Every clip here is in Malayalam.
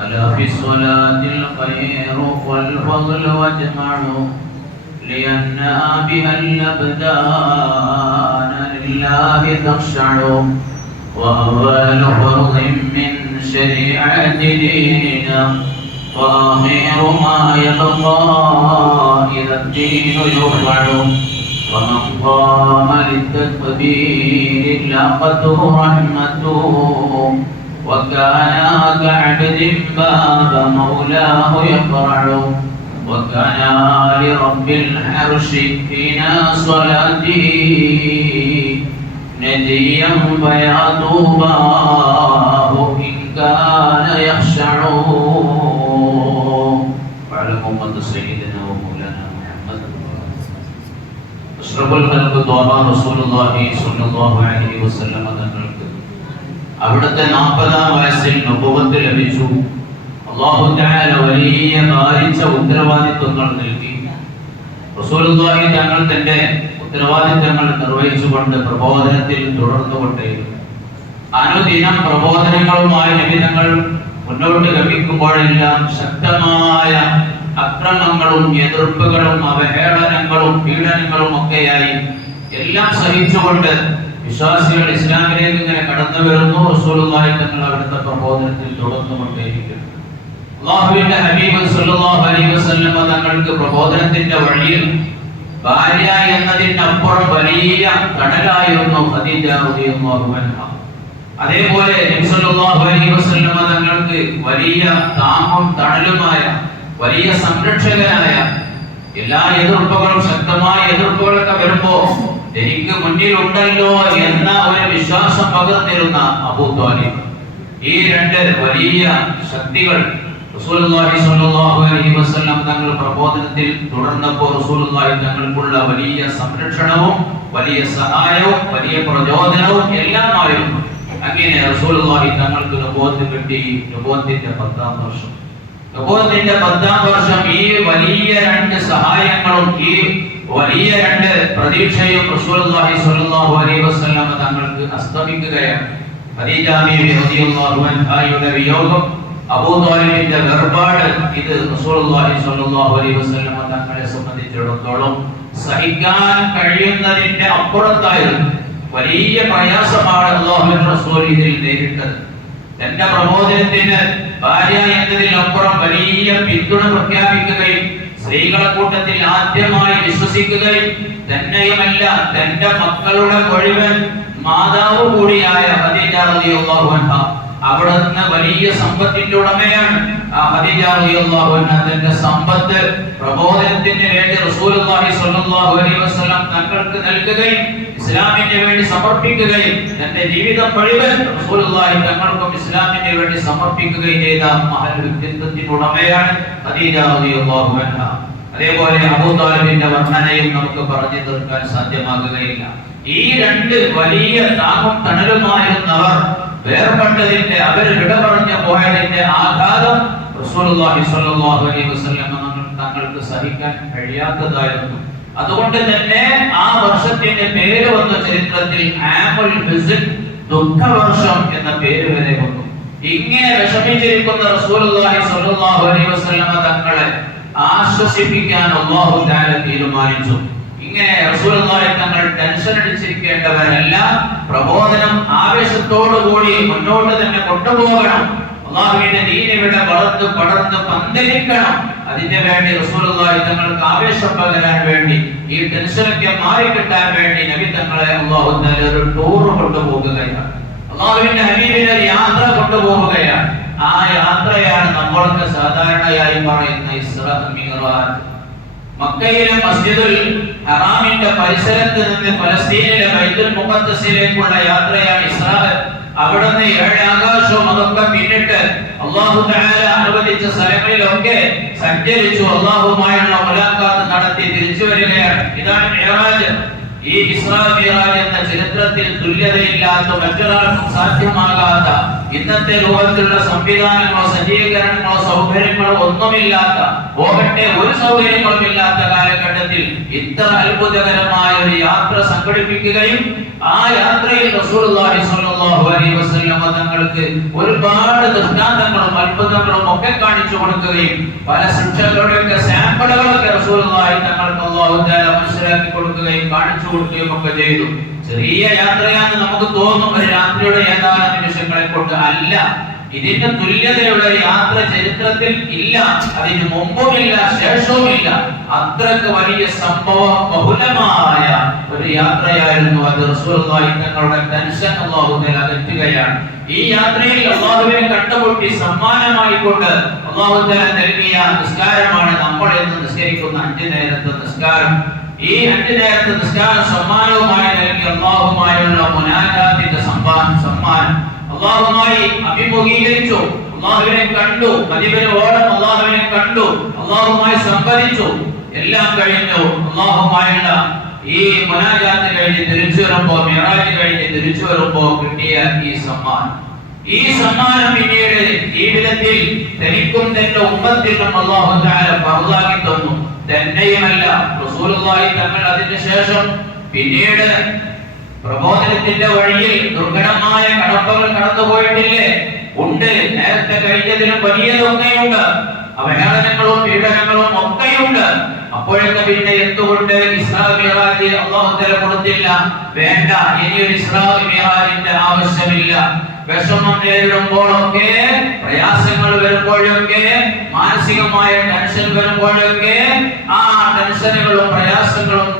ألا في الصلاة الخير والفضل واجمع لأنها بها الأبدان لله تخشع وأول فرض من شريعة ديننا وآخر ما يبقى إذا الدين يرفع ومن قام للتكبير لاقته رحمته وكان كعبد باب مولاه يقرع وكان لرب العرش فينا صلاته نديا فيا طوباه إن كان يخشع. وعلى محمد سيدنا ومولانا محمد أشرف الخلق طه رسول الله صلى الله عليه وسلم തങ്ങൾക്ക് അവിടുത്തെ 40-ാം വയസ്സിൽ നബുവത്ത് ലഭിച്ചു. അല്ലാഹു തആല വലിയ ഭാരിച്ച ഉത്തരവാദിത്വങ്ങൾ നൽകി. റസൂലുള്ളാഹി തങ്ങൾ തന്റെ ഉത്തരവാദിത്തങ്ങൾ നിർവഹിച്ചുകൊണ്ട് പ്രബോധനത്തിൽ തുടർന്നുകൊണ്ടേയിരുന്നു. അനുദിനം പ്രബോധനങ്ങളുമായി നബി തങ്ങൾ മുന്നോട്ട് ഗമിക്കുമ്പോഴെല്ലാം ശക്തമായ അക്രമങ്ങളും എതിർപ്പുകളും അവഹേളനങ്ങളും പീഡനങ്ങളും ഒക്കെയായി എല്ലാം സഹിച്ചുകൊണ്ട് വിശ്വാസികൾ ഇസ്ലാമിലേക്ക് ഇങ്ങനെ കടന്നു വരുന്നു. റസൂലുള്ളാഹി തങ്ങൾ അവിടുത്തെ പ്രബോധനത്തിൽ തുടർന്നുകൊണ്ടേയിരിക്കുന്നു. അല്ലാഹുവിന്റെ ഹബീബ് സല്ലല്ലാഹു അലൈഹി വസല്ലം തങ്ങൾക്ക് പ്രബോധനത്തിന്റെ വഴിയിൽ ഭാര്യ എന്നതിനപ്പുറം വലിയ കടലായിരുന്നു ഖദീജ റളിയല്ലാഹു അൻഹ. അതേപോലെ നബി സല്ലല്ലാഹു അലൈഹി വസല്ലം തങ്ങൾക്ക് വലിയ താങ്ങും തണലുമായ വലിയ സംരക്ഷകനായ എല്ലാ എതിർപ്പുകളും ശക്തമായ എതിർപ്പുകളൊക്കെ വരുമ്പോ എനിക്ക് മുന്നിലുണ്ടല്ലോ എന്ന ഒരു വിശ്വാസം പകർന്നിരുന്ന അബൂ ത്വാലിബ്. ഈ രണ്ട് വലിയ ശക്തികൾ റസൂലുള്ളാഹി സ്വല്ലല്ലാഹു അലൈഹി വസല്ലം തങ്ങൾ പ്രബോധനത്തിൽ തുടർന്നപ്പോൾ റസൂലുള്ളാഹി തങ്ങൾക്കുള്ള വലിയ സംരക്ഷണവും വലിയ സഹായവും വലിയ പ്രചോദനവും എല്ലാമായിരുന്നു. അങ്ങനെ റസൂലുള്ളാഹി തങ്ങൾക്ക് നബുവത്ത് കിട്ടി. നബുവത്തിന്റെ 10-ാം വർഷം, നബുവത്തിന്റെ 10-ാം വർഷം ഈ വലിയ രണ്ട് സഹായങ്ങളും ഈ വലിയ രണ്ട് പ്രതീക്ഷയും റസൂലുള്ളാഹി സ്വല്ലല്ലാഹു അലൈഹി വസല്ലം തങ്ങൾക്ക് അസ്തമിക്കുകയാണ്. ഖദീജ ബീവി റളിയല്ലാഹു അൻഹയുടെ വിയോഗം, അബൂ ത്വാലിബിന്റെ വേർപാട്, ഇത് റസൂലുള്ളാഹി സ്വല്ലല്ലാഹു അലൈഹി വസല്ലം തങ്ങളെ സംബന്ധിച്ചിടത്തോളം സഹിക്കാൻ കഴിയുന്നതിന്റെ അപ്പുറത്തായിരുന്നു. വലിയ പ്രയാസമാണ് അല്ലാഹുവിന്റെ റസൂൽ ഇതിൽ നേരിട്ടത്. തന്റെ പ്രബോധനത്തിന് ഭാര്യ എന്നതിനപ്പുറം വലിയ പിന്തുണ പ്രഖ്യാപിക്കുകയും സ്ത്രീകളെ കൂട്ടത്തിൽ ആദ്യമായി വിശ്വസിക്കുകയും തന്നെയുമല്ല തന്റെ മക്കളുടെ മുഴുവൻ മാതാവ് കൂടിയായ ഖദീജ റളിയല്ലാഹു അൻഹ, അവിടുന്ന് വലിയ സമ്പത്തിന്റെ ഉടമയാണ്. ആ ഖദീജ റളിയല്ലാഹു അൻഹ തന്റെ സമ്പത്ത് പ്രബോധനത്തിന് വേണ്ടി റസൂലുള്ളാഹി സ്വല്ലല്ലാഹു അലൈഹി വസല്ലം തങ്ങൾക്ക് നൽകുകയും ഇസ്ലാമിന് വേണ്ടി സമർപ്പിക്കുകയും തന്റെ ജീവിതം മുഴുവൻ റസൂലുള്ളാഹി തങ്ങൾക്കും ഇസ്ലാമിന് വേണ്ടി സമർപ്പിക്കുകയും ചെയ്ത മഹൽ വ്യക്തിത്വത്തിന്റെ ഉടമയാണ് ഖദീജ റളിയല്ലാഹു അൻഹ. അതേപോലെ അബൂ ത്വാലിബിന്റെ വർണ്ണനയും നമുക്ക് പറഞ്ഞു തീർക്കാൻ സാധ്യമാകുകയില്ല. ഈ രണ്ട് വലിയ താങ്ങും തണലുമായിരുന്നവർ വേർപെട്ടതിന്റെ, അവർ വിട പറഞ്ഞു പോയതിന്റെ ആഘാതം റസൂലുള്ളാഹി സ്വല്ലല്ലാഹു അലൈഹി വസല്ലം തങ്ങൾക്ക് സഹിക്കാൻ കഴിയാത്തതായിരുന്നു. അതുകൊണ്ട് തന്നെ ആ വർഷത്തിന്റെ പേര് വന്ന ചരിത്രത്തിൽ ആമുൽ ഹുസ്ൻ, ദുഃഖവർഷം എന്ന പേര് വരെ വന്നു. ഇങ്ങനെ വിഷമിച്ചിരിക്കുന്ന റസൂലുള്ളാഹി സ്വല്ലല്ലാഹു അലൈഹി വസല്ലം തങ്ങളെ ആശ്വസിപ്പിക്കാൻ അല്ലാഹു തആല തീരുമാനിച്ചു. ഇങ്ങനെ റസൂലുള്ളാഹി തങ്ങൾ ടെൻഷൻ അടിച്ചിരിക്കേണ്ടവരല്ല, പ്രബോധനം ആവേശത്തോടു കൂടി മുന്നോട്ട് തന്നെ കൊണ്ടുപോകണം. അല്ലാഹുവിന്റെ ദീൻ ഇവിടെ വളർന്ന് പടർന്ന് പന്തലിക്കണം. അതിനു വേണ്ടി റസൂലുള്ളാഹി തങ്ങൾക്ക് ആവേശം പകരാൻ വേണ്ടി, ഈ ടെൻഷനൊക്കെ മാറിക്കിട്ടാൻ വേണ്ടി നബി തങ്ങളെ അല്ലാഹു തആല ഒരു ടൂർ കൊണ്ടുപോകുകയാണ്. അല്ലാഹുവിന്റെ ഹബീബിനെ ഒരു യാത്ര കൊണ്ടുപോവുകയാണ്. ആ യാത്രയാണ് നമ്മളൊക്കെ സാധാരണയായി പറയുന്ന ഇസ്രാ മിഅ്റാജ്. മക്കയിലെ മസ്ജിദുൽ ഹറാമിന്റെ പരിസരത്ത് നിന്ന് ഫലസ്തീനിലെ ബൈത്തുൽ മുഖദ്ദസിലേക്കുള്ള യാത്രയാണ് ഇസ്രാ. അവിടുന്ന് 7 ആകാശവും അതൊക്കെ പിന്നിട്ട് അല്ലാഹു തആല അനുവദിച്ച സ്ഥലങ്ങളിലൊക്കെ സഞ്ചരിച്ചു അല്ലാഹുവുമായുള്ള മുലാഖാത്ത് നടത്തി തിരിച്ചു വരികയാണ്. ഇതാണ് മിഅ്റാജ്. ഈ ഇസ്രാ മിഅ്റാജ് എന്ന ചരിത്രത്തിൽ തുല്യതയില്ലാത്ത, മറ്റൊരാൾക്കും സാധ്യമാകാത്ത ഇന്നത്തെ ലോകത്തിലുള്ള സംവിധാനങ്ങളോ സജ്ജീകരണങ്ങളോ സൗകര്യങ്ങളോ ഒന്നുമില്ലാത്ത, പോകട്ടെ ഒരു സൗകര്യങ്ങളും ഇല്ലാത്ത കാലഘട്ടത്തിൽ ഇത്ര അത്ഭുതകരമായ ഒരു യാത്ര സംഘടിപ്പിക്കുകയും ആ യാത്രയിൽ റസൂലുള്ളാഹി സ്വല്ലല്ലാഹു അലൈഹി വസല്ലം തങ്ങൾക്ക് ഒരുപാട് ദൃഷ്ടാന്തങ്ങളും അത്ഭുതങ്ങളും ഒക്കെ കാണിച്ചു കൊടുക്കുകയും പല ശിക്ഷകളുടെയൊക്കെ സാമ്പിളുകളൊക്കെ റസൂലുള്ളാഹി തങ്ങൾക്ക് അല്ലാഹു തആല മനസ്സിലാക്കി കൊടുക്കുകയും കാണിച്ചു കൊടുക്കുകയും ഒക്കെ ചെയ്തു. ചെറിയ യാത്രയാണെന്ന് നമുക്ക് തോന്നും, ഒരു രാത്രിയുടെ ഏതാനും നിമിഷങ്ങളെ കൊണ്ട്. അല്ല, ഇതിന്റെ തുല്യതയുള്ള യാത്ര ചരിത്രത്തിൽ ഇല്ല, അതിന് മുമ്പുമില്ല ശേഷവുമില്ല. അത്രക്ക് വലിയ സംഭവ ബഹുലമായ ഒരു യാത്രയായിരുന്നു അത്. റസൂലുള്ളാഹി തങ്ങളുടെ ടെൻഷൻ അല്ലാഹു തആല അകറ്റുകയാണ്. ഈ യാത്രയിൽ അല്ലാഹുവിനെ കണ്ടുമുട്ടി സമ്മാനമായി കൊണ്ട് അല്ലാഹു തആല നൽകിയ നിസ്കാരമാണ് നമ്മൾ ഇന്ന് നിസ്കരിക്കുന്ന 5 നേരത്തെ നിസ്കാരം. ഈ 5 നേരത്തെ നിസ്കാരം സമ്മാനവുമായി നൽകി അല്ലാഹുമായുള്ള മുനാജാത്തിന്റെ സമ്മാനം. അല്ലാഹുമായി അഭിമുഖീകരിച്ചു, അല്ലാഹുവിനെ കണ്ടു, മദീനയോളം അല്ലാഹുവിനെ കണ്ടു, അല്ലാഹുമായി സംവദിച്ചു. എല്ലാം കഴിഞ്ഞു. അല്ലാഹുമായുള്ള ഈ മുനാജാത്ത് കഴിഞ്ഞ് തിരിച്ചു വരുമ്പോ, മിഅ്റാജ് കഴിഞ്ഞ് തിരിച്ചു വരുമ്പോ കിട്ടിയ ഈ സമ്മാനം പിന്നീട് ജീവിതത്തിൽ തനിക്കും തന്റെ ഉമ്മത്തിനും അല്ലാഹു തആല ഫർളാക്കി തന്നു. തന്നെയുമല്ല, റസൂലുള്ളാഹി തങ്ങൾ അതിനു ശേഷം പിന്നീട് പ്രബോധനത്തിന്റെ വഴിയിൽ ദുർഘടമായ കടമ്പകൾ കടന്നുപോയിട്ടില്ലേ? ഉണ്ട്. നേരത്തെ കഴിഞ്ഞതിലും വലിയതൊക്കെയുണ്ട്, അവഹേളനങ്ങളും പീഡനങ്ങളും ഒക്കെയുണ്ട്. അപ്പോഴൊക്കെ പിന്നെ എന്തുകൊണ്ട് ഇസ്രാ മിഅ്റാജ് അല്ലാഹു തആല കൊടുത്തില്ല? വേണ്ട, ഇനിയൊരു ഇസ്രാ മിഅ്റാജിന്റെ ആവശ്യമില്ല. വിഷമം നേരിടുമ്പോഴൊക്കെ, പ്രയാസങ്ങൾ വരുമ്പോഴൊക്കെ, മാനസികമായ ടെൻഷൻ വരുമ്പോഴൊക്കെ ആ ടെൻഷനുകളും പ്രയാസങ്ങളും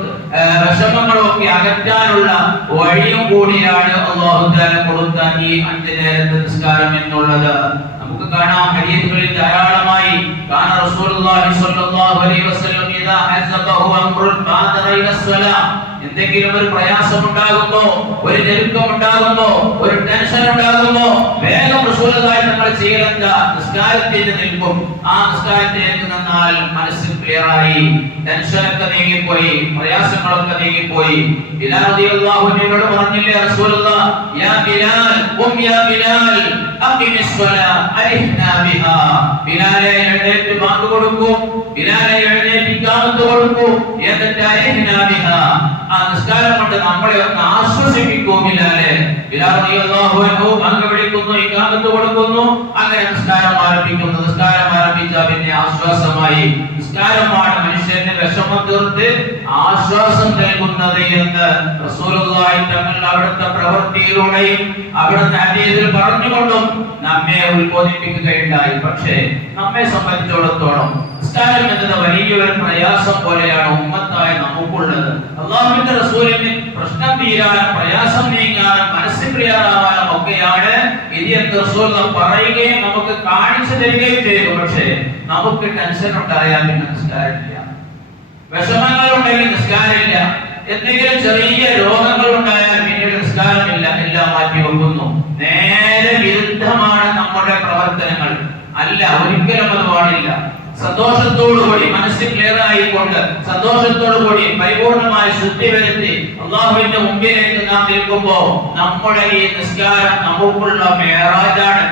വിഷമങ്ങളും ഒക്കെ അകറ്റാനുള്ള വഴിയും കൂടിയാണ് അല്ലാഹു തആല കൊടുത്ത ഈ 5 നേരത്തെ നിസ്കാരം എന്നുള്ളത്. നമുക്ക് കാണാം ഹദീസുകളിൽ ധാരാളമായി കാന റസൂലുള്ളാഹി സ്വല്ലല്ലാഹു അലൈഹി വസല്ലം ഇദാ ഹസബഹു അംറുൻ ബാദറ ഇലസ്സലാ, എന്തെങ്കിലും ഒരു പ്രയാസം ഉണ്ടാകുമ്പോ, ഒരു ഞെരുക്കം ഉണ്ടാകുമ്പോ, ഒരു ടെൻഷൻ ഉണ്ടാകുമ്പോ വേഗം റസൂലുള്ളാഹി തങ്ങൾ ചെയ്യലെന്താ? നിസ്കാരത്തിന് നിൽക്കും. ആ നിസ്കാരത്തിലേക്ക് നിന്നാൽ മനസ്സ് ക്ലിയർ ആയി, ടെൻഷനൊക്കെ നീങ്ങിപ്പോയി, പ്രയാസങ്ങളൊക്കെ നീങ്ങിപ്പോയി. ബിലാൽ റളിയല്ലാഹു അൻഹുവിനോട് പറഞ്ഞില്ലേ റസൂലുള്ളാഹ്, യാ ബിലാൽ ഖും യാ ബിലാൽ അഖിമിസ് സ്വലാ അരിഹ്നാ ബിഹാ, ബിലാലെ എഴുന്നേറ്റ് ബാങ്ക് കൊടുക്കൂ, ബിലാലെ എഴുന്നേറ്റ് ഇഖാമത്ത് കൊടുക്കൂ, എന്നിട്ട് അരിഹ്നാ ബിഹാ, ആ നിസ്കാരം കൊണ്ട് നമ്മളെ ഒന്ന് ആശ്വസിപ്പിക്കൂ ബിലാലെ. ബിലാൽ റളിയല്ലാഹു അൻഹു ബാങ്ക് വിളിക്കുന്നു, ഇഖാമത്ത് കൊടുക്കുന്നു, അങ്ങനെ നിസ്കാരം ആരംഭിക്കുന്നു. നിസ്കാരം ആരംഭിച്ച പിന്നെ ആശ്വാസമായി. നിസ്കാരമാണ് മനുഷ്യന് വിഷമം തീർത്ത് ആശ്വാസം നൽകുന്നത് എന്ന് റസൂലുള്ളാഹി തങ്ങൾ അവിടുത്തെ പ്രവൃത്തിയിലൂടെയും അവിടുത്തെ ഹദീസിൽ പറഞ്ഞുകൊണ്ടും നമ്മെ ഉത്ബോധിപ്പിക്കുകയുണ്ടായി. പക്ഷേ നമ്മെ സംബന്ധിച്ചിടത്തോളം നിസ്കാരം എന്നത് വലിയൊരു പ്രയാസം പോലെയാണ് ഉമ്മത്തായ നമുക്കുള്ളത്. അല്ലാഹുവിന്റെ റസൂലിന് പ്രശ്നം തീരാനും പ്രയാസം നീങ്ങാനും മനസ്സ് ക്ലിയറാവാനും ഒക്കെയാണ് ഇത് എന്ന് റസൂൽ പറയുകയും നമുക്ക് കാണിച്ചു തരികയും ചെയ്തു. പക്ഷേ നമുക്ക് ടെൻഷൻ ഉണ്ടായാൽ പിന്നെ നിസ്കാരമില്ല, വിഷമങ്ങൾ ഉണ്ടെങ്കിൽ നിസ്കാരമില്ല, എന്തെങ്കിലും ചെറിയ രോഗങ്ങൾ ഉണ്ടായാൽ പിന്നീട് നിസ്കാരമില്ല, എല്ലാം മാറ്റി വെക്കുന്നു. നേരെ വിരുദ്ധമാണ് നമ്മുടെ പ്രവർത്തനങ്ങൾ. അല്ല, ഒരിക്കലും അത് പാടില്ല. സന്തോഷത്തോടുകൂടി മനസ്സ് ക്ലിയർ ആയിക്കൊണ്ട് സന്തോഷത്തോടുകൂടി പരിപൂർണമായ ശുദ്ധി വരുത്തി അല്ലാഹുവിന്റെ മുമ്പിലേക്ക് നാം നിൽക്കുമ്പോ നമ്മുടെ ഈ നിസ്കാരം നമുക്കുള്ള മിഅ്റാജാണ്,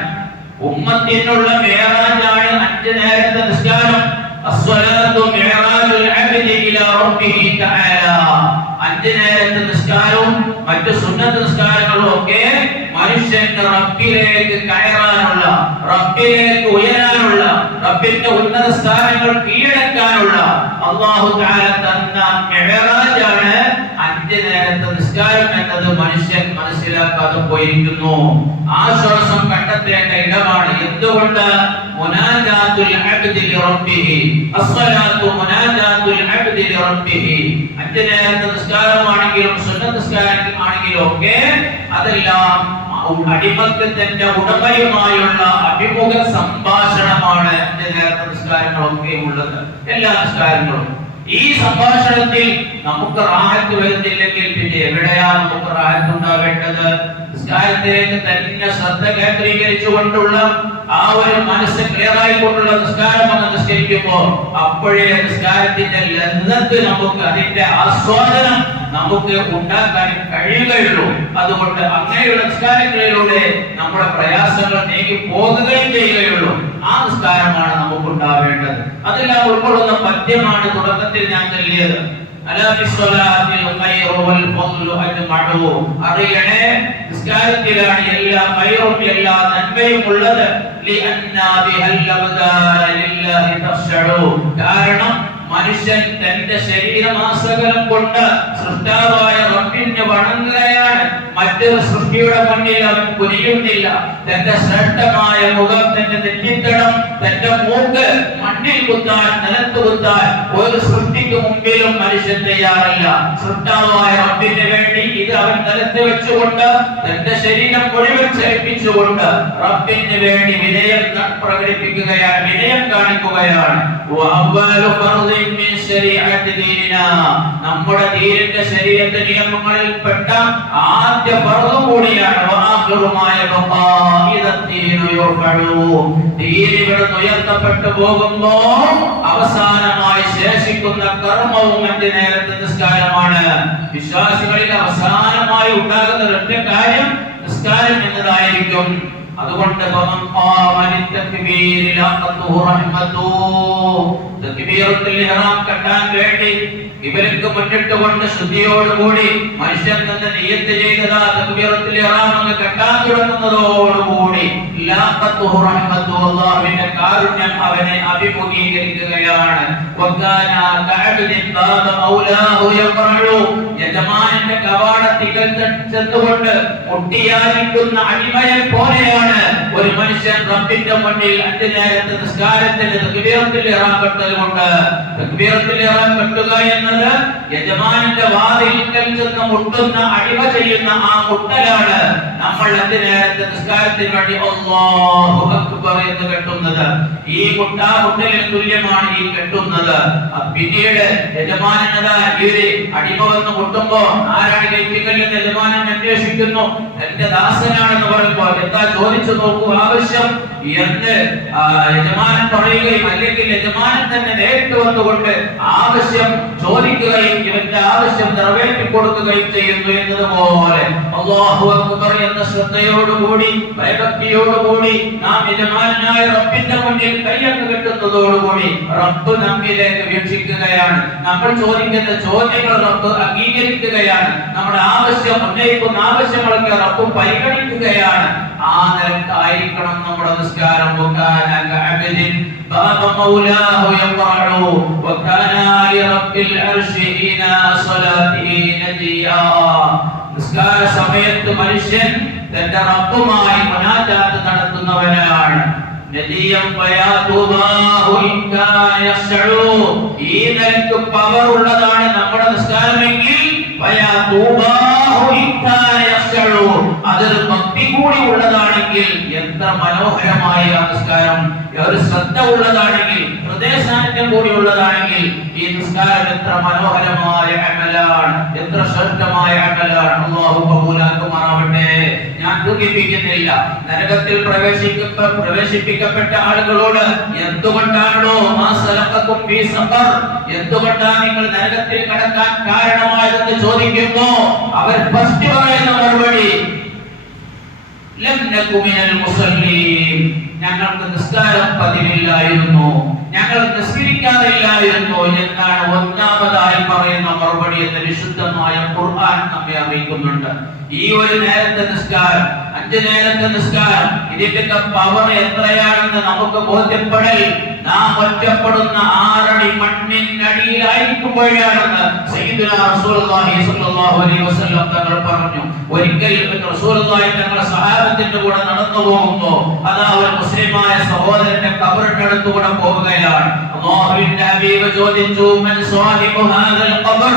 ഉമ്മത്തിനുള്ള മിഅ്റാജാണ് 5 നേരത്തെ നിസ്കാരം. അസ്സലാത്തു മിഅ്റാജുൽ അബ്ദി ഇലാ റബ്ബിഹി തആല. 5 നേരത്തെ നിസ്കാരവും മറ്റു സുന്നത്ത് നിസ്കാരങ്ങളും ഒക്കെ മനുഷ്യന്റെ റബ്ബിലേക്ക് കയറാനുള്ള, റബ്ബിലേക്ക് ഉയരാനുള്ള, റബ്ബിന്റെ ഉന്നത സ്ഥാനങ്ങൾ കീഴടക്കാനുള്ള അല്ലാഹു തആല തന്ന മിഅ്റാജാണ് 5 നേരത്തെ നിസ്കാരം എന്നത് മനുഷ്യൻ മനസ്സിലാക്കാതെ പോയിരിക്കുന്നു. ആശ്വാസം കണ്ടെത്തേണ്ട ഇടമാണ്. എന്തുകൊണ്ട്? മുനാജാത്തുൽ അബ്ദി ലിറബ്ബിഹി, അസ്സലാത്തു മുനാജാത്തുൽ അബ്ദി ലിറബ്ബിഹി. 5 നേരത്തെ നിസ്കാരമാണെങ്കിലും സുന്നത്ത് നിസ്കാരമാണെങ്കിലും ഒക്കെ അതെല്ലാം അടിമക്ക് തന്റെ ഉടമയുമായുള്ള അഭിമുഖ സംഭാഷണമാണ് 5 നേരത്തെ നിസ്കാരങ്ങളൊക്കെ ഉള്ളത്, എല്ലാ നിസ്കാരങ്ങളും. ഈ സംഭാഷണത്തിൽ നമുക്ക് റാഹത്ത് വരുന്നില്ലെങ്കിൽ പിന്നെ എവിടെയാണ് നമുക്ക് റാഹത്ത് ഉണ്ടാവേണ്ടത്? നിസ്കാരത്തിലേക്ക് തന്നെ ശ്രദ്ധ കേന്ദ്രീകരിച്ചുകൊണ്ടുള്ള ആ ഒരു മനസ്സ് ക്ലിയർ ആയിക്കൊണ്ടുള്ള നിസ്കാരം അങ്ങ് നിസ്കരിക്കുമ്പോൾ അപ്പോഴേ നിസ്കാരത്തിന്റെ ലദ്ദത്ത് നമുക്ക്, അതിന്റെ ആസ്വാദനം നമുക്ക് ഉണ്ടാക്കാൻ കഴിയുകയുള്ളൂ. അതുകൊണ്ട് അങ്ങനെയുള്ള നിസ്കാരങ്ങളിലൂടെ നമ്മുടെ പ്രയാസങ്ങൾ നീങ്ങി പോകുകയും ചെയ്യുകയുള്ളൂ. ആ നിസ്കാരമാണ് നമുക്ക് ഉണ്ടാവേണ്ടത്. അതെല്ലാം ഉൾക്കൊള്ളുന്ന പദ്യമാണ് തുടക്കത്തിൽ ഞാൻ ചൊല്ലിയത്. അറിയണേ, നിസ്കാരത്തിലാണ് എല്ലാ ഖൈറും എല്ലാ നന്മയും ഉള്ളത്. കാരണം മനുഷ്യൻ തന്റെ ശരീരമാസകലം കൊണ്ട് സൃഷ്ടാവായ റബ്ബിനെ വണങ്ങുകയാണ്. മറ്റൊരു സൃഷ്ടിയുടെ മുന്നിൽ അവൻ കുനിയുന്നില്ല. തന്റെ ശ്രേഷ്ഠമായ മുഖം, തന്റെ നെറ്റിത്തടം, തന്റെ മൂക്ക് മണ്ണിൽ കുത്താൻ, നിലത്ത് കുത്താൻ ഒരു സൃഷ്ടിക്ക് മുമ്പിലും മനുഷ്യൻ തയ്യാറല്ല. സൃഷ്ടാവായ റബ്ബിന് വേണ്ടി ഇത് അവൻ നിലത്ത് വെച്ചുകൊണ്ട് തന്റെ ശരീരം മുഴുവൻ ചലിപ്പിച്ചുകൊണ്ട് റബ്ബിന് വേണ്ടി വിനയം പ്രകടിപ്പിക്കുകയാണ്, വിനയം കാണിക്കുകയാണ്. നമ്മുടെ ദീനിന്റെ ശരീരത്തെ നിയമങ്ങളിൽ പെട്ട ആദ്യ ഫർദ് കൂടിയാണ്. ഉയർത്തപ്പെട്ടു പോകുമ്പോ അവസാനമായി ശേഷിക്കുന്ന കർമ്മവും 5 നേരത്തെ നിസ്കാരമാണ്. വിശ്വാസികളിൽ അവസാനമായി ഉണ്ടാകുന്ന ഒരൊറ്റ കാര്യം നിസ്കാരം എന്നതായിരിക്കും. അതുകൊണ്ട് കെട്ടാൻ വേണ്ടി ഇവർക്ക് മുന്നിട്ടുകൊണ്ട് ശുദ്ധിയോടുകൂടി മനുഷ്യൻ തന്നെ നിയ്യത്ത് ചെയ്തതാ തക്ബീറത്തുൽ ഇഹ്റാം അങ്ങ് കെട്ടാൻ തുടങ്ങുന്നതോടുകൂടി അല്ലാഹുവിന്റെ കാരുണ്യം അവനെ അഭിമുഖീകരിക്കുകയാണ്. യജമാനന്റെ കവാടത്തികൾ ചെന്നുകൊണ്ട് ഒട്ടിയാലിക്കുന്ന അടിമയെ പോലെയാണ് ഒരു മനുഷ്യൻ റബ്ബിന്റെ മുന്നിൽ 5 നേരത്തെ നിസ്കാരത്തിന് തക്ബീറത്തുൽ ഇഹ്റാം കെട്ടലുകൊണ്ട്. തക്ബീറത്തുൽ ഇഹ്റാം കെട്ടുക എന്നത് യജമാനന്റെ വാതിൽക്കൽ ചെന്ന് മുട്ടുന്ന, അടിമ ചെയ്യുന്ന ആ മുട്ടലാണ് നമ്മൾ 5 നേരത്തെ നിസ്കാരത്തിന് വേണ്ടി അല്ലാഹു അക്ബർ എന്ന് കെട്ടുന്നത്. ഈ മുട്ടലിന് തുല്യമാണ് ഈ കെട്ടുന്നത്. പിന്നീട് യജമാനനതാ ഈ ഒരു അടിമ വന്ന് മുട്ടുമ്പോ ആരാണ് കൈപ്പിക്കല്ലെന്ന് യജമാനൻ അന്വേഷിക്കുന്നു. എന്റെ ദാസനാണെന്ന് പറയുമ്പോൾ എന്താ ചോദിച്ചു നോക്കൂ ആവശ്യം എന്ന് യജമാനൻ പറയുകയും അല്ലെങ്കിൽ യജമാനൻ തന്നെ നേരിട്ട് വന്നുകൊണ്ട് ആവശ്യം ചോദിക്കുകയും ഇവന്റെ ആവശ്യം നിറവേറ്റി കൊടുക്കുകയും ചെയ്യുന്നു എന്നതുപോലെ അല്ലാഹു അക്ബർ എന്ന ശ്രദ്ധയോടുകൂടി ഭയഭക്തിയോടുകൂടി നാം യജമാനായ റബ്ബിന്റെ മുന്നിൽ കൈയങ്ങ് കെട്ടുന്നതോടുകൂടി റബ്ബ് നമ്മിലേക്ക് വീക്ഷിക്കുകയാണ്. നമ്മൾ ചോദിക്കുന്ന ചോദ്യങ്ങൾ റബ്ബ് അംഗീകരിക്കുകയാണ്. നമ്മുടെ ആവശ്യം, ഉന്നയിക്കുന്ന ആവശ്യങ്ങളൊക്കെ റബ്ബ് പരിഗണിക്കുകയാണ്. ആ നിലക്കായിരിക്കണം നമ്മുടെ നിസ്കാരം. നിസ്കാര സമയത്ത് മനുഷ്യൻ തന്റെ റബ്ബുമായി മുനാജാത്ത് നടത്തുന്നവനാണ്. ഈ നിലക്ക് പവർ ഉള്ളതാണ് നമ്മുടെ നിസ്കാരമെങ്കിൽ അതൊരു ഭക്തി കൂടി ഉള്ളതാണെങ്കിൽ എത്ര മനോഹരമായ നിസ്കാരം, ഒരു ശ്രദ്ധ ഉള്ളതാണെങ്കിൽ, ഹൃദയസാന്നിധ്യം കൂടി ഉള്ളതാണെങ്കിൽ ഈ നിസ്കാരം എത്ര മനോഹരമായ അമലാണ്, എത്ര ശ്രേഷ്ഠമായ അമലാണ്. അല്ലാഹു കബൂലാക്കുമാറാവട്ടെ. ഞാൻ ദുഃഖിപ്പിക്കുന്നില്ല. നരകത്തിൽ പ്രവേശിപ്പിക്കപ്പെട്ട ആളുകളോട് എന്തുകൊണ്ടാണോ എന്തുകൊണ്ടാണ് നിങ്ങൾ നരകത്തിൽ കടക്കാൻ കാരണമായതെന്ന് ചോദിക്കുമ്പോ അവർ ഫസ്റ്റ് പറയുന്ന മറുപടി ഞങ്ങൾക്ക് നിസ്കാരം പതിവില്ലായിരുന്നു, ഞങ്ങൾ നിസ്കരിക്കാറില്ലായിരുന്നു എന്നാണ് ഒന്നാമതായി പറയുന്ന മറുപടി എന്ന് വിശുദ്ധമായ ഖുർആൻ നമ്മെ അറിയിക്കുന്നുണ്ട്. ഈ ഒരു നേരത്തെ നിസ്കാരം, 5 നേരത്തെ നിസ്കാരം, ഇതിന്റെ പവർ എത്രയാണെന്ന് നമുക്ക് ബോധ്യപ്പെടൽ നാം ഒറ്റപ്പെടുന്ന 6 അടി മണ്ണിനടിയിലായിരിക്കുമ്പോഴാണെന്ന് സയ്യിദുനാ റസൂലുള്ളാഹി സ്വല്ലല്ലാഹു അലൈഹി വസല്ലം തങ്ങൾ പറഞ്ഞു. ഒരിക്കൽ റസൂലുള്ളാഹി തങ്ങളുടെ സഹാബത്തിന്റെ കൂടെ നടന്നു പോകുമ്പോൾ അതാ ഒരു മുസ്ലിമായ സഹോദരന്റെ ഖബറിന്റെ അടുത്തുകൂടെ പോവുകയാണ്. അല്ലാഹുവിന്റെ ഹബീബ് ചോദിച്ചു, മൻ സാഹിബു ഹാദൽ ഖബർ,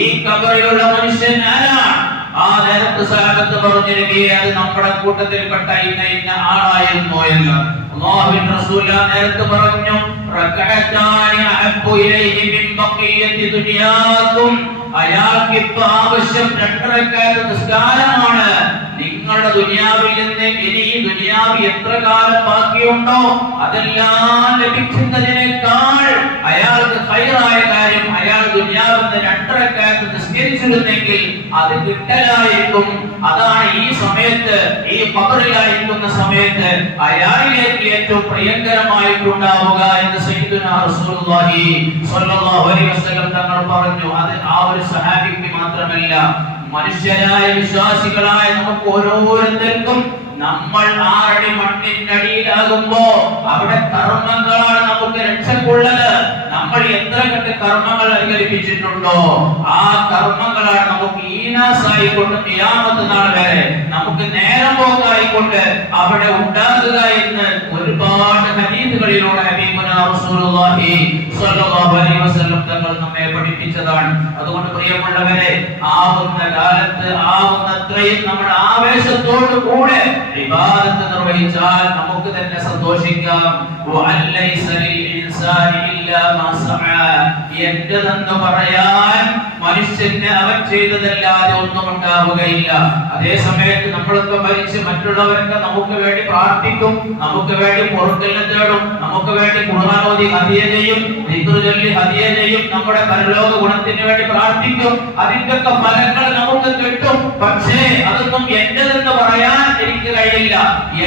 ഈ ഖബറിലുള്ള മനുഷ്യൻ ആരാണ്? ആ നേരത്തെ സഹാബത്ത് പറഞ്ഞിരിക്കുകയെ അത് നമ്മുടെ കൂട്ടത്തിൽപ്പെട്ട ഇന്ന ആളായിരുന്നു എന്ന്. അല്ലാഹുവിന്റെ റസൂൽ നേരത്തെ പറഞ്ഞു റകഅതാനി അഹബ്ബു ഇലൈഹി മിൻ ബഖിയത്തി ദുനിയാകും. അയാൾക്ക് ഇപ്പോ ആവശ്യം 2 റക്അത്ത് നിസ്കാരമാണ്. നിങ്ങളുടെ ദുനിയാവിൽ നിന്ന് ഇനി ഈ ദുനിയാവ് എത്ര കാലം ബാക്കിയുണ്ടോ അതെല്ലാം ലഭിക്കുന്നതിനേക്കാൾ അയാൾക്ക് ഖൈറായ കാര്യം അയാൾ ദുനിയാവിൽ നിന്ന് 2 റക്അത്ത് നിസ്കരിച്ചിരുന്നെങ്കിൽ അത് കിട്ടലായിരിക്കും. അതാണ് ഈ സമയത്ത്, ഈ ഖബറിലായിരിക്കുന്ന സമയത്ത് അയാളിലേക്ക് ഏറ്റവും പ്രിയങ്കരമായിട്ടുണ്ടാവുക എന്ന് സയ്യിദുനാ റസൂലുള്ളാഹി സ്വല്ലല്ലാഹു അലൈഹി വസല്ലം തങ്ങൾ പറഞ്ഞു. അത് ആ ഒരു സഹാബിക്ക് മാത്രമല്ല, മനുഷ്യരായ വിശ്വാസികളായ നമുക്ക് ഓരോരുത്തർക്കും നമ്മൾ 6 അടി മണ്ണിനടിയിലാകുമ്പോ അവിടെ കർമ്മങ്ങളാണ് നമുക്ക് രക്ഷക്കുള്ളത്. നമ്മൾ എത്ര കണ്ട് കർമ്മങ്ങൾ അനുകരിപ്പിച്ചിട്ടുണ്ടോ ആ കർമ്മങ്ങളാണ് നമുക്ക് ഈനാസായിക്കൊണ്ട് ഖിയാമത്ത് നാൾ വരെ നമുക്ക് നേരം പോക്കായിക്കൊണ്ട് അവിടെ ഉണ്ടാകുക എന്ന് ഒരുപാട് ഹദീസുകളിലൂടെ ഹബീബുനാ റസൂലുള്ളാഹി സ്വല്ലല്ലാഹു അലൈഹി വസല്ലം തങ്ങൾ നമ്മെ പഠിപ്പിച്ചതാണ്. അതുകൊണ്ട് പ്രിയമുള്ളവരെ, ആവുന്ന കാലത്ത് ആവുന്നത്രയും നമ്മൾ ആവേശത്തോടു കൂടെ ഇബാദത്ത് നിർവഹിച്ചാൽ നമുക്ക് തന്നെ സന്തോഷിക്കാം. വഅലൈസ ലിൽ ഇൻസാനി ഇല്ലാ മാ സഅ. എന്തെന്ന് പറയാൻ മനുഷ്യന് അവൻ ചെയ്തതല്ലാതെ ഒന്നും ഉണ്ടാവുകയില്ല. അതേ സമയത്ത് നമ്മളൊക്കെ മരിച്ച് മറ്റുള്ളവരൊക്കെ നമുക്ക് വേണ്ടി പ്രാർത്ഥിക്കും, നമുക്ക് വേണ്ടി പൊറുക്കലിനെ തേടും, നമുക്ക് വേണ്ടി ഖുർആൻ ഓതി ഹദിയ ചെയ്യും, ദിക്ർ ചൊല്ലി ഹദിയ ചെയ്യും, നമ്മുടെ പരലോക ഗുണത്തിന് വേണ്ടി പ്രാർത്ഥിക്കും. അതിന്റെയൊക്കെ ഫലങ്ങൾ നമുക്ക് കിട്ടും. പക്ഷേ അതൊന്നും എന്റേതെന്ന് പറയാൻ എനിക്ക് കഴിയില്ല.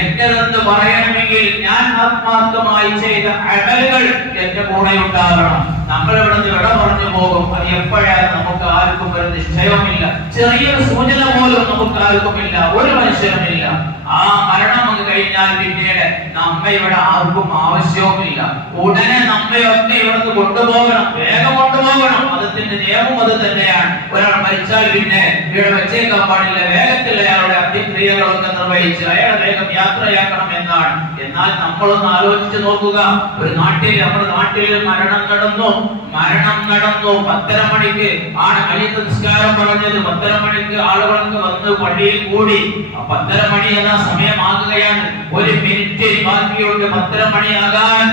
എന്റേതെന്ന് പറയണമെങ്കിൽ ഞാൻ ആത്മാർത്ഥമായി ചെയ്ത അമലുകൾ എന്റെ കൂടെ ഉണ്ടാകണം. നമ്മൾ ഇവിടെ നിന്ന് വിട പറഞ്ഞു പോകും. അത് എപ്പോഴാണ് നമുക്ക് ആർക്കും ഒരു നിശ്ചയവുമില്ല. ചെറിയൊരു സൂചന പോലും നമുക്ക് ആർക്കുമില്ല, ഒരു മനുഷ്യനുമില്ല. ആ മരണം അങ്ങ് കഴിഞ്ഞാൽ പിന്നീട് നമ്മെ ഇവിടെ ആർക്കും ആവശ്യവുമില്ല. ഉടനെ നമ്മയൊക്കെ ഇവിടുന്ന് കൊണ്ടുപോകണം, വേഗം കൊണ്ടുപോകണം. അതിന്റെ നിയമം അത് തന്നെയാണ്. ഒരാൾ മരിച്ചാൽ പിന്നെ ഇവിടെ വെച്ചേക്കാൻ പാടില്ല. വേഗത്തിൽ അയാളുടെ അന്ത്യക്രിയകളൊക്കെ നിർവഹിച്ച് അയാളെ വേഗം യാത്രയാക്കണം എന്നാണ്. എന്നാൽ നമ്മളൊന്ന് ആലോചിച്ച് നോക്കുക. ഒരു നാട്ടിൽ, നമ്മുടെ നാട്ടിൽ മരണം നടന്നു 10:30 മണിക്ക് ആണ് മയ്യിത്ത് നിസ്കാരം പറഞ്ഞത്. 10:30 മണിക്ക് ആളുകളൊക്കെ വന്ന് പള്ളിയിൽ കൂടി. 10:30 മണി എന്ന സമയമാകുകയാണ്. 1 മിനിറ്റ് ബാക്കിയുണ്ട് 10:30 മണിയാകാൻ.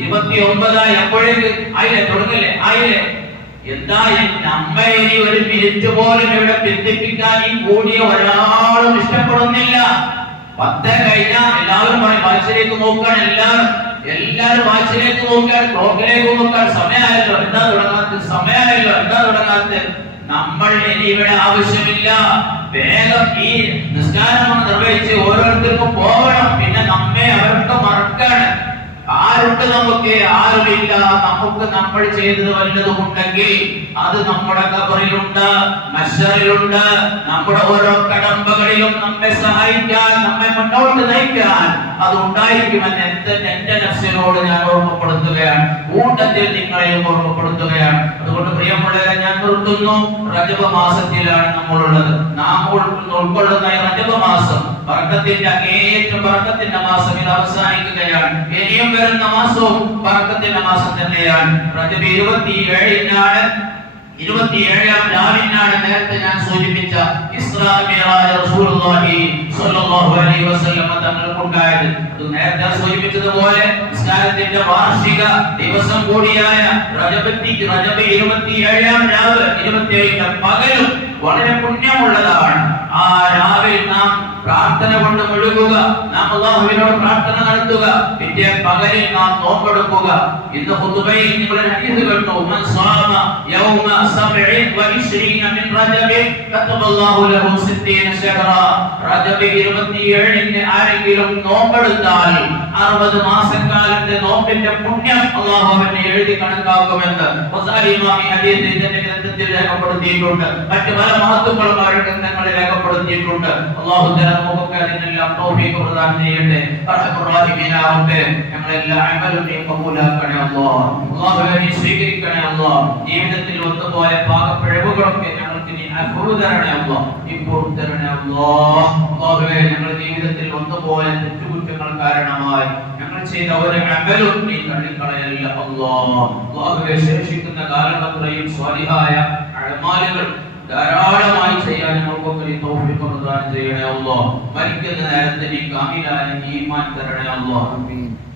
29 എപ്പോഴേക്ക് ആയില്ലേ, തുടങ്ങില്ലേ, ആയില്ലേ. എന്തായാലും നമ്മെ ഇനി 1 മിനിറ്റ് പോലും ഇവിടെ ബന്ധിപ്പിക്കാൻ ഈ കൂടിയ ഒരാളും ഇഷ്ടപ്പെടുന്നില്ല. 10 കഴിഞ്ഞാൽ എല്ലാവരും പറയും വാച്ചിലേക്ക് നോക്കാൻ. എല്ലാവരും വാച്ചിലേക്ക് നോക്കാൻ, ക്ലോക്കിലേക്ക് നോക്കാൻ. സമയമായല്ലോ, എന്താ തുടങ്ങാത്ത, സമയമായല്ലോ, എന്താ തുടങ്ങാത്ത. നമ്മൾ ഇനി ഇവിടെ ആവശ്യമില്ല. വേഗം ഈ നിസ്കാരം നിർവഹിച്ച് ഓരോരുത്തർക്കും പോകണം. പിന്നെ നമ്മെ അവർക്ക് മറക്കാണ്. ആരുണ്ട് നമുക്ക്? ആരുമില്ല. നമുക്ക് നമ്മൾ ചെയ്തത് വല്ലതും ഉണ്ടെങ്കിൽ അത് നമ്മുടെ ഖബറിലുണ്ട്, മഹ്ശറിലുണ്ട്. നമ്മുടെ ഓരോ കടമ്പകളിലും നമ്മെ സഹായിക്കാൻ, നമ്മെ മുന്നോട്ട് നയിക്കാൻ അത് ഉണ്ടായിരിക്കുമെന്ന് എന്റെ നഫ്സിനോട് ഞാൻ ഓർമ്മപ്പെടുത്തുകയാണ്. കൂട്ടത്തിൽ നിങ്ങളെയും ഓർമ്മപ്പെടുത്തുകയാണ്. അതുകൊണ്ട് പ്രിയമുള്ളവരെ, ഞാൻ നിർത്തുന്നു. റജബ് മാസത്തിലാണ് നമ്മളുള്ളത്. നാം ഉൾക്കൊള്ളുന്ന റജബ് മാസം ബർക്കത്തിന്റെ അങ്ങേയറ്റം ബർക്കത്തിന്റെ മാസം ഇത് അവസാനിക്കുകയാണ്. ഇനിയും വരുന്ന മാസവും ബർക്കത്തിന്റെ മാസം തന്നെയാണ്. റജബ് 27-നാണ്, 27-ാം രാവിനാണ് നേരത്തെ ഞാൻ സൂചിപ്പിച്ച ഇസ്രാ മിഅ്റാജ് റസൂലുള്ളാഹി സ്വല്ലല്ലാഹു അലൈഹി വസല്ലം തങ്ങൾക്കുണ്ടായത്. അത് നേരത്തെ സൂചിപ്പിച്ചതുപോലെ നിസ്കാരത്തിന്റെ വാർഷിക ദിവസം കൂടിയായ റജബ് 27-ാം രാവ്, 27-ന്റെ പകലും വളരെ പുണ്യമുള്ളതാണ്. ആ രാവിൽ നാം പ്രാർത്ഥന കൊണ്ട് മുഴുകുക, നാം അല്ലാഹുവിനോട് പ്രാർത്ഥന നടത്തുക. പിറ്റേ പകലിൽ നാം നോമ്പെടുക്കുക. ഇന്ന് ഖുതുബയിൽ നിങ്ങൾ ഹദീസ് കേട്ടു, മൻ സാമ യൗമ 27 മിൻ റജബ് കതബല്ലാഹു ലഹു 60 ശഹറ. റജബ് 27-ന് ആരെങ്കിലും നോമ്പെടുത്താൽ 60 മാസക്കാലത്തെ നോമ്പിന്റെ പുണ്യം അല്ലാഹു അവന് എഴുതി കണക്കാക്കുമെന്ന് ബുഖാരി ഇമാം ഈ ഹദീസ് ഇതിന്റെ ഗ്രന്ഥത്തിൽ രേഖപ്പെടുത്തിയിട്ടുണ്ട്. മറ്റു പല മഹത്തുക്കളും അവരുടെ ഗ്രന്ഥങ്ങളിൽ രേഖപ്പെടുത്തിയിട്ടുണ്ട്. അല്ലാഹു തആല നമുക്ക് അതിനെല്ലാം തൗഫീഖ് പ്രദാനം ചെയ്യട്ടെ. അർഹമർ റഹീമീനായ റബ്ബേ, ഞങ്ങളെല്ലാ അമലും നീ കബൂലാക്കണേ അല്ലാഹ്. അല്ലാഹുവേ, നീ സ്വീകരിക്കണേ അല്ലാഹ്. ജീവിതത്തിൽ വന്നുപോയ പാകപ്പിഴവുകളൊക്കെ ഞങ്ങൾക്ക് നീ അഫ്വ തരണേ അല്ലാഹ്, ഇപ്പോൾ തരണേ അല്ലാഹ്. അല്ലാഹുവേ, ഞങ്ങളുടെ ജീവിതത്തിൽ വന്നുപോയ തെറ്റുകുറ്റങ്ങൾ കാരണമായി ഞങ്ങൾ ചെയ്ത ഒരു അമലും നീ തള്ളിക്കളയല്ല അല്ലാഹ്. അല്ലാഹുവേ, ശേഷിക്കുന്ന കാലം അത്രയും സ്വാലിഹായ അമലുകൾ ധാരാളമായി ചെയ്യാൻ ഞങ്ങൾക്കൊക്കെ നീ തൗഫീഖ് പ്രദാനം ചെയ്യണേ അല്ലാഹ്. മരിക്കുന്ന നേരത്തെ നീ കാമിലായ ഈമാൻ തരണേ അല്ലാഹ്.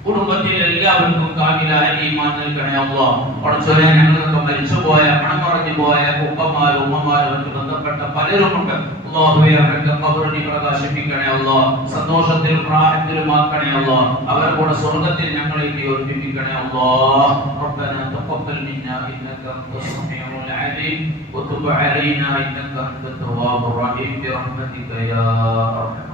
കുടുംബത്തിൽ എല്ലാവർക്കും കാമിലായ ഈമാൻ നൽകണേ അല്ലാഹ്. പടച്ചോനെ, ഞങ്ങളൊക്കെ മരിച്ചുപോയ മണം മറഞ്ഞു പോയ ഉപ്പമാരും ഉമ്മമാരും മറ്റു ബന്ധപ്പെട്ട പലരുമുണ്ട്. അല്ലാഹുവേ, അവരുടെ ഖബറിനെ പ്രകാശിപ്പിക്കണേ അല്ലാഹ്. സന്തോഷത്തിൽ റാഹത്തിലുമാക്കണേ അല്ലാഹ്. അവരുടെ കൂടെ സ്വർഗ്ഗത്തിൽ ഞങ്ങളെ നീ ഒരുമിപ്പിക്കണേ അല്ലാഹ്. റബ്ബനാ തഖബ്ബൽ മിന്നാ ഇന്നക അൻതസ് സമീഉൽ അലീം വതുബ് അലൈനാ ഇന്നക അൻതത് തവ്വാബുർ റഹീം ബിറഹ്മതിക യാ അർഹം